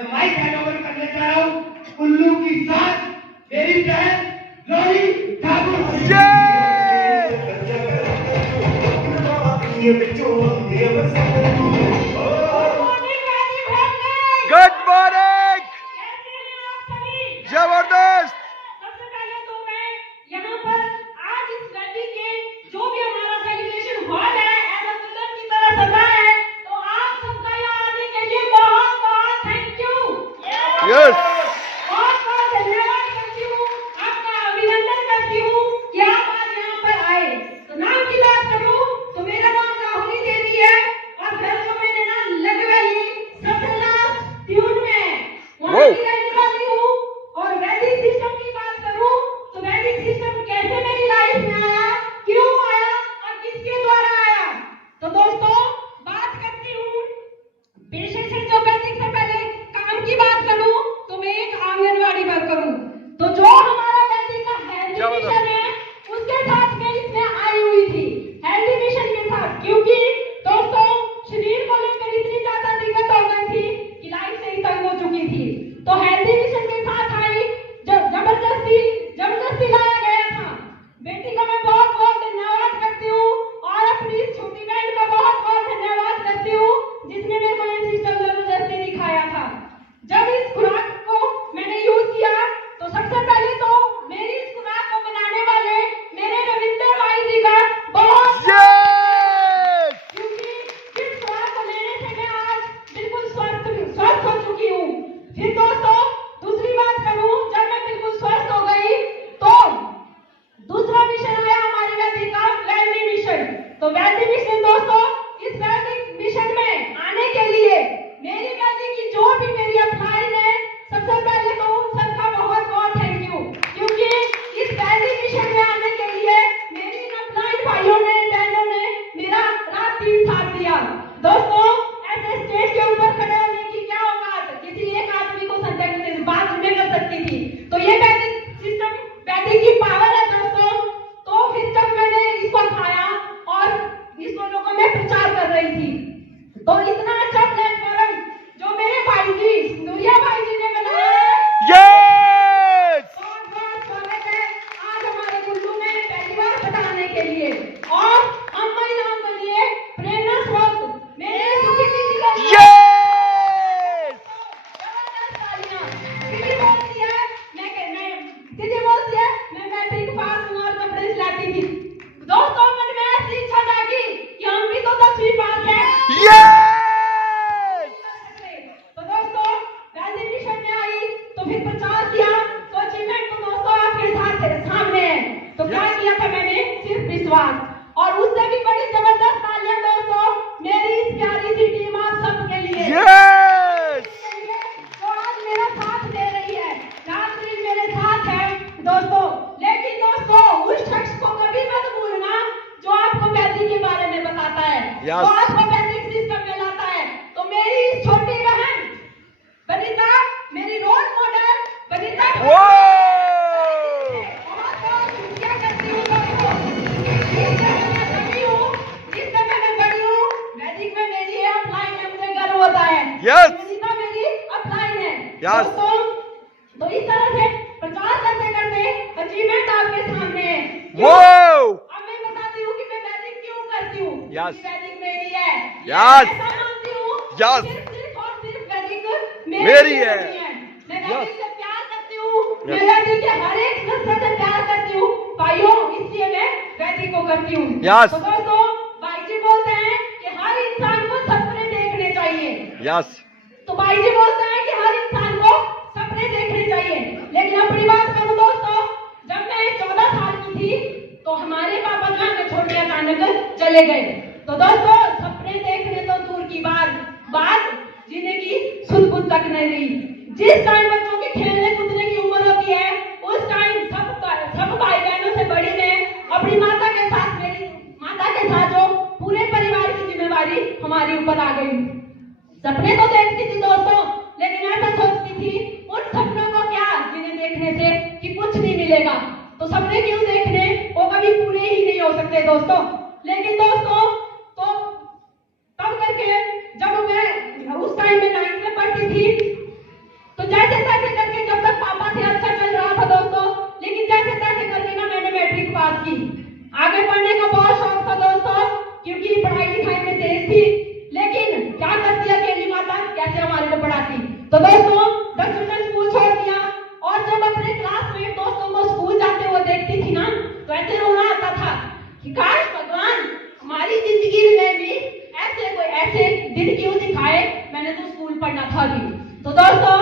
मैं mic hand over करने जा रहा हूँ उल्लू की साथ मेरी बहन लोरी ठाकुर। Good morning. जबरदस्त। सबसे पहले तो मैं यहाँ पर आज इस रैली के जो भी हमारा सेलिब्रेशन हॉल है ऐसा दुल्हन की तरह सजा है, तो आप सबका यहाँ आने के लिए बहुत बहुत थैंक यू। यस। बहुत बहुत धन्यवाद करती हूँ, आपका अभिनंदन करती हूँ कि आप आज यहाँ पर आए। तो नाम की बात करूँ तो मेरा नाम राहुली देवी है और घर जो मेरे नाम लगवाई सबसे लास्ट ट्यून में है, वहाँ की रहने वाली हूँ। और वैदिक सिस्टम की बात करूं तो वैदिक सिस्टम कैसे मेरी लाइफ में आया, क्यों आया और किसके द्वारा आया। तो दोस्तों बात करती हूँ पेशे से, जो वैदिक से पहले काम की बात करूं तो मैं एक आंगनवाड़ी वर्कर हूं। तो जो हमारा वैदिक का हेल्थ मिशन है उसके साथ मैं इसमें आई हुई थी, हेल्थ मिशन के साथ, क्योंकि दोस्तों शरीर को लेकर इतनी ज्यादा दिक्कत हो गई थी कि लाइफ से ही तंग हो चुकी थी। तो हेल्थ मिशन के साथ आई, जबरदस्ती लाया गया था। बेटी का मैं बहुत बहुत धन्यवाद करती हूँ और अपनी इस छोटी बहन का बहुत बहुत धन्यवाद करती हूँ जिसने मेरे को ये सिस्टम जबरदस्ती दिखाया था। जब इस खुराक को मैंने यूज किया तो सबसे पहले तो मेरी इस खुराक को बनाने वाले मेरे रविंदर भाई जी का बहुत, क्योंकि जिस खुराक को लेने से मैं आज बिल्कुल स्वस्थ हो चुकी हूँ। फिर दोस्तों दूसरी बात करूं, जब मैं बिल्कुल स्वस्थ हो गई तो दूसरा मिशन आया हमारे वैदिक का वैदिक मिशन। तो वैदिक मिशन दोस्तों, इस वैदिक मिशन में आने के लिए मेरी वैदिक की जो भी मेरी अपलाइन है, सबसे पहले तो उन सबका बहुत बहुत थैंक यू, क्योंकि इस वैदिक मिशन में आने के लिए मेरी अपलाइन भाइयों ने बहनों ने मेरा रात दिन साथ दिया। दोस्तों ऐसे स्टेज के ऊपर खड़े होने की क्या औकात किसी एक आदमी को बात में कर सकती थी, तो ये वैदिक सिस्टम वैदिक की पावर है दोस्तों। तो फिर जब मैंने इसको खाया और इस दोनों को मैं प्रचार कर रही थी, तो इतना अच्छा प्लेटफॉर्म जो मेरे भाई जी नूरिया भाई जी ने बनाया है, बहुत बहुत स्वागत है आज हमारे कुल्लू में पहली बार बताने के लिए। और अम्मा नाम बनिए प्रेरणा स्रोत मेरे सुखी दीदी का लाती थी। दोस्तों मन में ऐसी इच्छा जागी कि हम भी तो 10वीं पास हैं। तो दोस्तों वैदिक मिशन में आई तो फिर प्रचार किया, तो अचीवमेंट तो दोस्तों आपके सामने है। तो क्या किया था मैंने, सिर्फ विश्वास, और उससे भी बड़ी जबरदस्त तालियां दोस्तों मेरी इस प्यारी सी टीम आप सबके लिए तो आज मेरा साथ दे रही है, रात दिन मेरे साथ है दोस्तों। लेकिन दोस्तों उस शख्स को कभी मत भूलना जो आपको वैदिक के बारे में बताता है, जो आपको वैदिक सिस्टम में लाता है। तो मेरी इस छोटी बहन बनीता, मेरी रोल मॉडल बनीता, बहुत बहुत शुक्रिया करती हूँ दोस्तों। जिस समय मैं बड़ी हूँ वैदिक में मेरी अपलाइन है, मुझे गर्व होता है। बनीता मेरी अपलाइन है दोस्तों। तो इस तरह से प्रचार करते करते अचीवमेंट आपके सामने है। अब मैं बताती हूँ कि मैं वैदिक क्यों करती हूँ। वैदिक मेरी है, ऐसा मानती हूँ सिर्फ और सिर्फ वैदिक मेरी है। मैं वैदिक से प्यार करती हूँ, मैं वैदिक के हर एक नस्ल से प्यार करती हूँ भाइयों, इसलिए मैं वैदिक को करती हूँ। तो दोस्तों भाई जी बोलते हैं कि हर इंसान को सपने देखने चाहिए। तो भाई जी बोलते हैं कि हर इंसान को सपने देखने चाहिए। लेकिन अपनी बात करूं दोस्तों, जब मैं 14 साल की थी तो हमारे पापा जो है छोड़ के अचानक चले गए। तो दोस्तों सपने देखने तो दूर की बात जीने की सुध बुध तक नहीं रही। जिस टाइम बच्चों की खेलने कूदने की उम्र होती है उस टाइम सब भाई बहनों से बड़ी ने अपनी माता के साथ, मेरी माता के साथ जो पूरे परिवार की जिम्मेवारी हमारी ऊपर आ गई। सपने तो देखती थी दोस्तों, लेकिन ऐसा सोचती थी उन सपनों को क्या जिन्हें देखने से कि कुछ नहीं मिलेगा। तो सपने क्यों देखने, वो कभी पूरे ही नहीं हो सकते दोस्तों। लेकिन दोस्तों तो तब करके जब मैं उस टाइम में 9th में पढ़ती थी दोस्तों 10 मिनट स्कूल छोड़ दिया और जब अपने क्लासमेट दोस्तों को स्कूल जाते हुए देखती थी ना तो ऐसे रोना आता था कि काश भगवान हमारी जिंदगी में भी ऐसे दिन क्यों दिखाए, मैंने तो स्कूल पढ़ना था भी। तो दोस्तों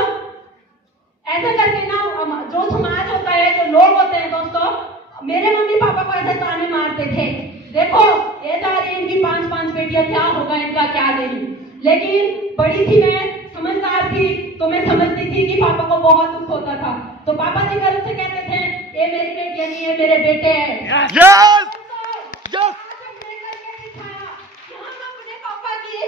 ऐसा करके ना जो समाज होता है, जो लोग होते हैं दोस्तों, मेरे मम्मी पापा को ऐसे ताने मारते थे, देखो ये जा रही इनकी 5-5 बेटियां, क्या होगा इनका क्या नहीं। लेकिन बड़ी थी मैं, समझदार थी, तो मैं समझती थी कि पापा को बहुत दुख होता था। तो पापा जी घर से कहते थे ये मेरी बेटियां नहीं, ये मेरे बेटे हैं। Yes! Yes! अपने पापा की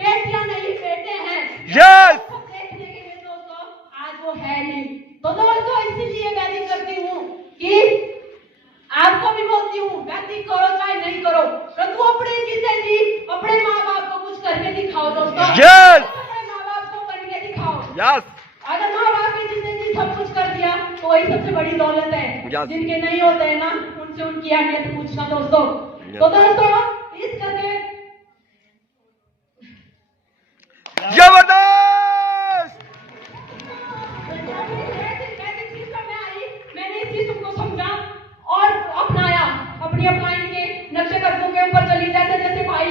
बेटियां नहीं बेटे हैं। Yes! देखने के लिए दोस्तों आज वो है नहीं। तो दोस्तों इसीलिए मैं करती हूँ कि आपको भी बोलती हूँ वैदिक करो चाहे नहीं करो, परंतु अपनी जिंदगी अपने माँ बाप को कुछ करके दिखाओ दोस्तों। Yes! अपने माँ बाप को करके दिखाओ। Yes! अगर माँ बाप की जिंदगी सब कुछ कर दिया तो वही सबसे बड़ी दौलत है। Yes. जिनके नहीं होते हैं ना उनसे उनकी अहमियत पूछना दोस्तों। Yes. तो दोस्तों इस करके जबरदस्त! मैंने इस सिस्टम को समझा और अपनाया, अपनी अपलाइन के नक्शे कदमों के ऊपर चली। जैसे भाई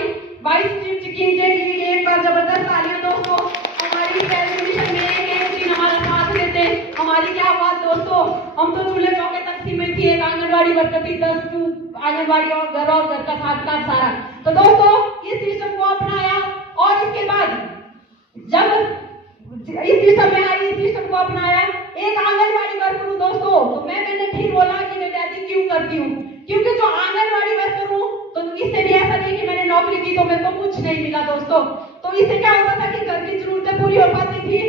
एक बार जबरदस्त तालियां दोस्तों। हमारी टेलीविजन में एक दिन हमारा साथ देते, हमारी क्या बात दोस्तों, हम तो चूल्हे चौके तक सीमित थी। एक आंगनबाड़ी वर्कर थी, 10 आंगनबाड़ी और घर का साथ सारा। तो दोस्तों इस सिस्टम को अपनाया और इसके बाद जब इस सिस्टम में आई, इस सिस्टम को अपनाया, एक आंगनबाड़ी वर्कर हूँ दोस्तों, तो मैंने फिर बोला कि मैं वैदिक क्यों करती हूँ, क्योंकि जो आंगनबाड़ी वर्कर हूँ तो इससे भी ऐसा नहीं कि मैंने नौकरी की तो मेरे को कुछ नहीं मिला दोस्तों। तो इससे क्या होता था कि घर की जरूरतें पूरी हो पाती थी।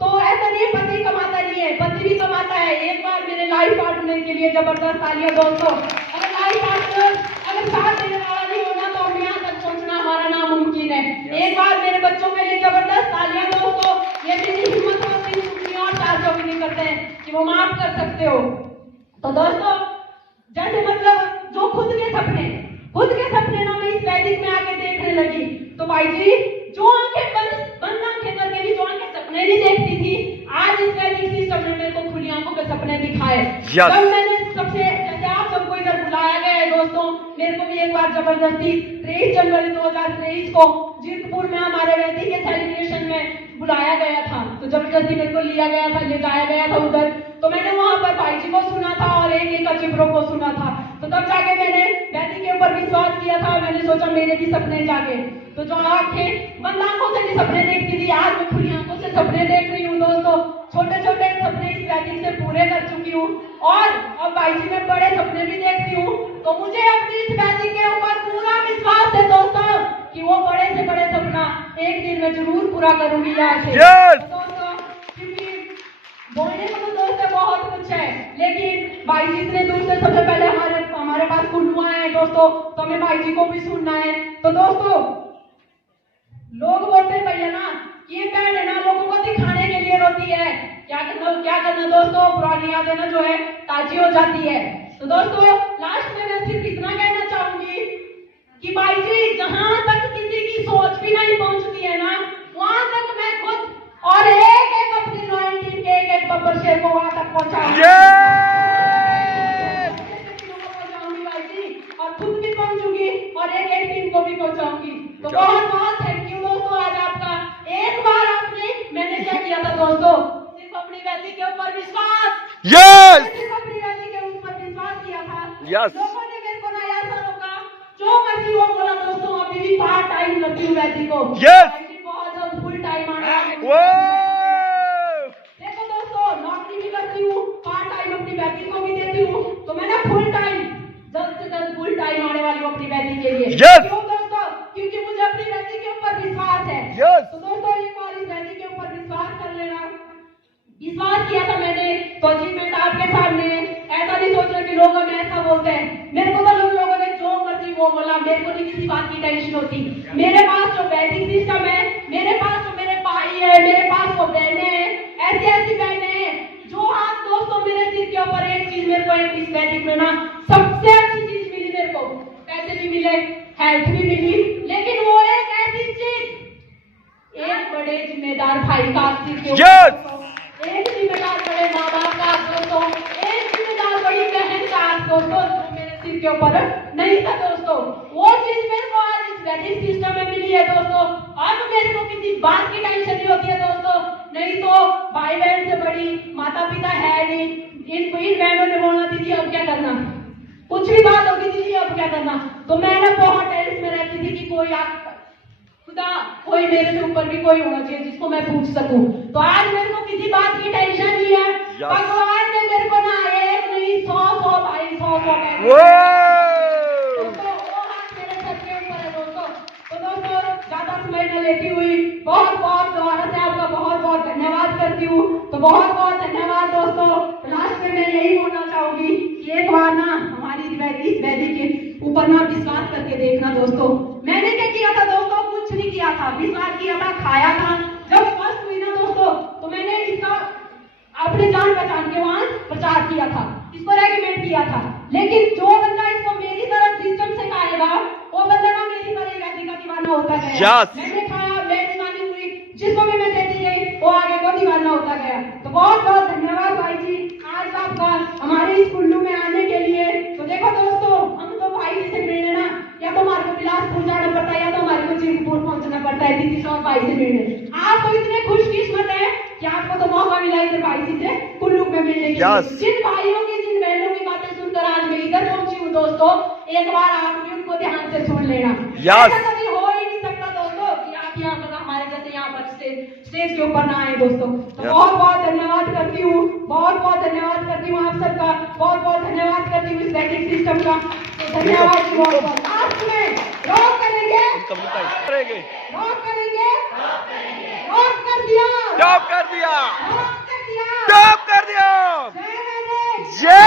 तो ऐसा नहीं है पति कमाता नहीं है, पति भी कमाता है। एक बार मेरे लाइफ पार्टनर के लिए जबरदस्त तालियां दोस्तों। अगर लाइफ पार्टनर अगर साथ देने वाला नहीं होना तो हम यहाँ तक पहुँचना हमारा नामुमकिन है। एक बार मेरे बच्चों के लिए जबरदस्त तालियां दोस्तों। ये मेरी हिम्मत और 400 भी नहीं करते हैं कि वो माफ कर सकते हो। तो दोस्तों जैसे मतलब जो खुद के सपने ना मैं इस वैदिक में आके देखने लगी। तो भाई जी जो आंखें बंद आंखें करके भी जो आंखें सपने नहीं देखती थी, आज इस वैदिक सिस्टम ने मेरे को खुली आंखों के सपने दिखाए। तब मैंने सबसे जैसे आप सबको इधर बुलाया गया है दोस्तों, मेरे को भी एक बार जबरदस्ती 23 जनवरी 2023 को जीतपुर में हमारे वैदिक के सेलिब्रेशन में बुलाया गया था। तो जबरदस्ती मेरे को लिया गया था, ले जाया गया था उधर। तो मैंने वहां पर भाई जी को सुना था और एक अचिब्रों को सुना था। तो तब जाके मैंने वैदिक के ऊपर विश्वास किया था। मैंने सोचा मेरे भी सपने जागे। तो जो आंखें बंद आंखों से भी सपने देखती थी, आज मैं खुली आंखों से सपने देख रही हूँ दोस्तों। छोटे छोटे सपने इस वैदिक से पूरे कर चुकी हूँ और अब भाई जी मैं बड़े सपने भी देखती हूँ। तो मुझे अपनी इस वैदिक के ऊपर पूरा विश्वास है दोस्तों कि वो बड़े से बड़े सपना एक दिन में जरूर पूरा करूंगी यहाँ से। दोस्तों क्योंकि बोलने को तो दोस्तों बहुत कुछ है, लेकिन भाई जी इतने दूर से सबसे पहले हमारे पास कुल्लुआ है दोस्तों, तो हमें भाई जी को भी सुनना है। तो दोस्तों लोग बोलते हैं भैया ना ये बहन है ना लोगों को दिखाने के लिए रोती है। क्या करना दोस्तों, पुरानी यादें ना जो है ताजी हो जाती है। तो दोस्तों लास्ट में मैं सिर्फ इतना कहना चाहूंगी कि भाई जी जहां तक किसी की सोच भी नहीं पहुंचती है ना, वहां तक मैं खुद और एक अपनी लॉयल टीम के एक बब्बर शेर को वहां तक पहुंचाऊंगी भाई जी, और खुद भी पहुंचूंगी और एक टीम को भी पहुंचाऊंगी। तो बहुत बहुत थैंक यू दोस्तों। आज आपका एक बार आपने मैंने क्या किया था दोस्तों, सिर्फ अपनी वैदिक के ऊपर विश्वास, सिर्फ अपनी वैदिक के ऊपर विश्वास किया था। लोगों ने मेरे को ना ऐसा रोका, जो मर्जी वो बोला दोस्तों। अभी भी पार्ट टाइम करती हूँ वैदिक को, बहुत जल्द फुल टाइम आना है। देखो दोस्तों नौकरी भी करती हूँ, पार्ट टाइम अपनी वैदिक को भी देती हूँ। तो मैंने फुल टाइम जल्द से जल्द फुल टाइम आने वाली हूँ अपनी वैदिक के लिए। क्यों दोस्तों, क्योंकि मुझे अपनी वैदिक के ऊपर विश्वास है। तो दोस्तों एक बार इस वैदिक के ऊपर विश्वास कर लेना। विश्वास किया था मैंने तो अचीवमेंट आपके सामने। ऐसा नहीं सोचना कि लोग हमें ऐसा बोलते हैं। मेरे को तो लोगों ने जो मर्जी वो बोला, मेरे को नहीं किसी बात की टेंशन होती। मेरे पास जो वैदिक सिस्टम है, मेरे पास जो मेरे भाई है, मेरे पास वो बहनें हैं, ऐसी बहनें हैं जो आज दोस्तों मेरे सिर के ऊपर एक चीज मेरे को इस वैदिक में ना सबसे अच्छी चीज मिली मेरे को। पैसे भी मिले, हेल्थ भी मिली, लेकिन वो एक ऐसी चीज, एक बड़े जिम्मेदार भाई भाई का सिर के Yes! ऊपर, एक जिम्मेदार बड़े माँ बाप का दोस्तों, एक जिम्मेदार बड़ी बहन का दोस्तों जो मेरे सिर के ऊपर नहीं था दोस्तों। वो चीज मेरे को आज इस वैदिक सिस्टम में मिली है दोस्तों। अब मेरे को किसी बात की टेंशन नहीं होती है दोस्तों। नहीं तो भाई बहन से बड़ी माता पिता है नहीं। इन बहनों ने बोलना दीदी अब क्या करना, कुछ भी बात होगी दीदी अब क्या करना। तो मैं ना बहुत टेंशन में रहती थी कि कोई खुदा कोई मेरे से ऊपर भी कोई होना चाहिए जिसको मैं पूछ सकूं। तो आज मेरे को किसी बात की टेंशन नहीं है। भगवान ने मेरे को ना एक नहीं 100 भाई 100 दोस्तों वो हाथ मेरे सर के ऊपर है दोस्तों। तो दोस्तों ज्यादा समय न लेती हुई बहुत बहुत दोबारा से आपका बहुत बहुत धन्यवाद करती हूँ। तो बहुत बहुत धन्यवाद दोस्तों। लास्ट में मैं यही बोलना चाहूंगी कि एक बार ना हमारी वैदिक के ऊपर ना विश्वास करके देखना दोस्तों। मैंने क्या किया था दोस्तों, कुछ नहीं किया था, विश्वास किया था, खाया था। जब स्वस्थ हुई ना दोस्तों तो मैंने इसका अपने जान पहचान के वहां प्रचार किया था, इसको रेकमेंड किया था। लेकिन जो बंदा इसको मेरी तरफ सिस्टम से खाएगा वो बंदा ना मेरी तरह वैदिक का दीवाना होता गया। मैंने खाया, मैं दीवानी हुई, जिसको भी मैं देती गई वो आगे को दीवाना होता गया। तो बहुत बहुत धन्यवाद भाई जी आज आपका हमारे इस कुल्लू में आने के लिए। तो देखो दोस्तों हम तो भाई जी से मिलने ना या तो हमारे को बिलासपुर जाना पड़ता है या तो हमारे को चिरपुर पहुंचना पड़ता है दीदी से और भाई से मिलने। आप तो इतने खुशकिस्मत है कि आपको तो मौका मिला इधर भाई जी से कुल्लू में मिलने के लिए। जिन भाइयों की जिन बहनों की बातें सुनकर आज मैं इधर पहुंची हूँ दोस्तों, एक बार आप भी उनको ध्यान से सुन लेना। ऐसा कभी हो ही नहीं सकता दोस्तों कि आप यहाँ पर हमारे जैसे यहाँ पर स्टेज के ऊपर ना आए दोस्तों। तो बहुत बहुत धन्यवाद करती हूँ, बहुत बहुत धन्यवाद करती हूँ आप सबका, बहुत बहुत धन्यवाद करती हूँ इस वैदिक सिस्टम का। तो धन्यवाद बहुत बहुत। लास्ट में रॉक करेंगे, रॉक करेंगे, रॉक कर दिया, टॉप कर दिया, रॉक कर दिया, टॉप कर दिया। जय वैदिक। जय